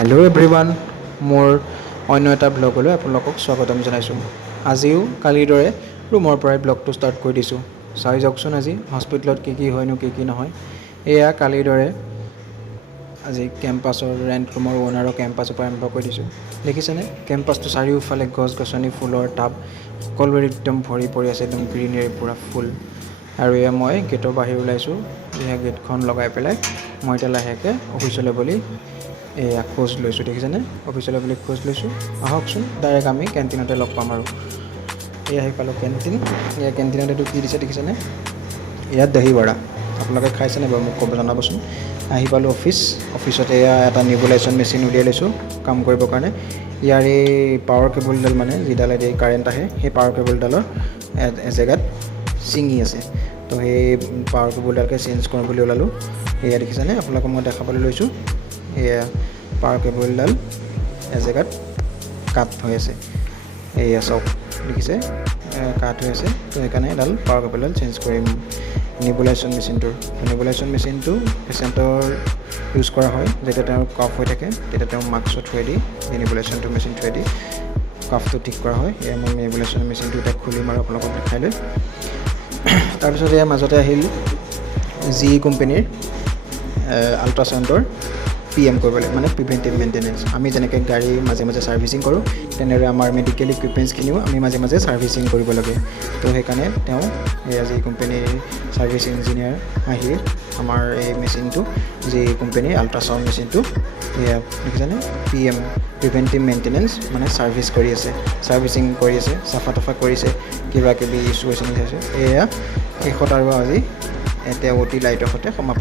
Hello' everyone, মোৰ অন্য এটা ব্লগলৈ আপোনালোকক স্বাগতম জনাইছোঁ। আজিও কালিৰ দৰে ৰুমৰ পৰাই ব্লগটো ষ্টাৰ্ট কৰি দিছোঁ। চাই যাওকচোন আজি হস্পিটেলত কি হয়নো কি নহয়। এয়া কালিৰ দৰে আজি কেম্পাছৰ ৰেণ্ট ৰুমৰ অ'নাৰৰ কেম্পাছৰ পৰা আৰম্ভ কৰি দিছোঁ। দেখিছেনে কেম্পাছটো চাৰিওফালে গছ গছনি ফুলৰ টাব সকলোৰে একদম ভৰি পৰি আছে, একদম গ্ৰীনেৰী পূৰা ফুল। আৰু এয়া মই গেটৰ বাহিৰ ওলাইছোঁ। এয়া গেটখন লগাই পেলাই মই এতিয়া লাহেকৈ অফিচলৈ বুলি এয়া খোজ লৈছোঁ। দেখিছেনে অফিচলৈ বুলি খোজ লৈছোঁ। আহকচোন ডাইৰেক্ট আমি কেণ্টিনতে লগ পাম। আৰু এয়া আহি পালোঁ কেণ্টিন। এয়া কেণ্টিনত এইটো কি দিছে দেখিছেনে, এয়া দহি বৰা। আপোনালোকে খাইছেনে বাৰু মোক জনাবচোন। আহি পালোঁ অফিচতে এয়া এটা নিবুলাইজেশ্যন মেচিন উলিয়াই লৈছোঁ কাম কৰিবৰ কাৰণে। ইয়াৰ এই পাৱাৰ কেবুলডাল মানে যিডালেদি কাৰেণ্ট আহে, সেই পাৱাৰ কেবুলডালৰ এজেগাত ছিঙি আছে। তো সেই পাৱাৰ কেবুলডালকে চেঞ্জ কৰোঁ বুলি ওলালোঁ। এয়া দেখিছেনে, আপোনালোকক মই দেখাবলৈ লৈছোঁ। এয়া পাৱাৰ কেবুলডাল এজেগাত কাট হৈ আছে। এয়া চাওক দেখিছে কাট হৈ আছে। তো সেইকাৰণে এডাল পাৱাৰ কেবুলডাল চেঞ্জ কৰিম। নিবুলাইজেশ্যন মেচিনটো পেচেণ্টৰ ইউজ কৰা হয় যেতিয়া তেওঁৰ কফ হৈ থাকে, তেতিয়া তেওঁ মাস্কৰ থ্ৰুৱেদি নিবুলাইজেশ্যনটো মেচিন থ্ৰুৱেদি কফটো ঠিক কৰা হয়। এয়া মই নিবুলাইজেশ্যন মেচিনটো এতিয়া খুলিম আৰু আপোনালোকক দেখাই লৈ। তাৰপিছত এয়া মাজতে আহিল জি কোম্পানীৰ আল্ট্ৰাচাউণ্ডৰ PM কৰিবলৈ, মানে প্ৰিভেণ্টিভ মেইনটেনেঞ্চ। আমি যেনেকৈ গাড়ী মাজে মাজে ছাৰ্ভিচিং কৰোঁ, তেনেদৰে আমাৰ মেডিকেল ইকুইপমেণ্টছখিনিও আমি মাজে মাজে ছাৰ্ভিচিং কৰিব লাগে। তো সেইকাৰণে তেওঁ জি কোম্পানীৰ ছাৰ্ভিচ ইঞ্জিনিয়াৰ আহি আমাৰ এই মেচিনটো, জি কোম্পানীৰ আল্ট্ৰাচাউণ্ড মেচিনটো এয়া দেখিছেনে PM প্ৰিভেণ্টিভ মেইনটেনেঞ্চ মানে ছাৰ্ভিচ কৰি আছে, ছাৰ্ভিচিং কৰি আছে, চাফা তাফা কৰিছে, কিবা কিবি ইছ্যু হৈছে চাইছে। এয়া শেষত আৰু আজি এতিয়া OT লাইটৰ সৈতে সমাপ্ত।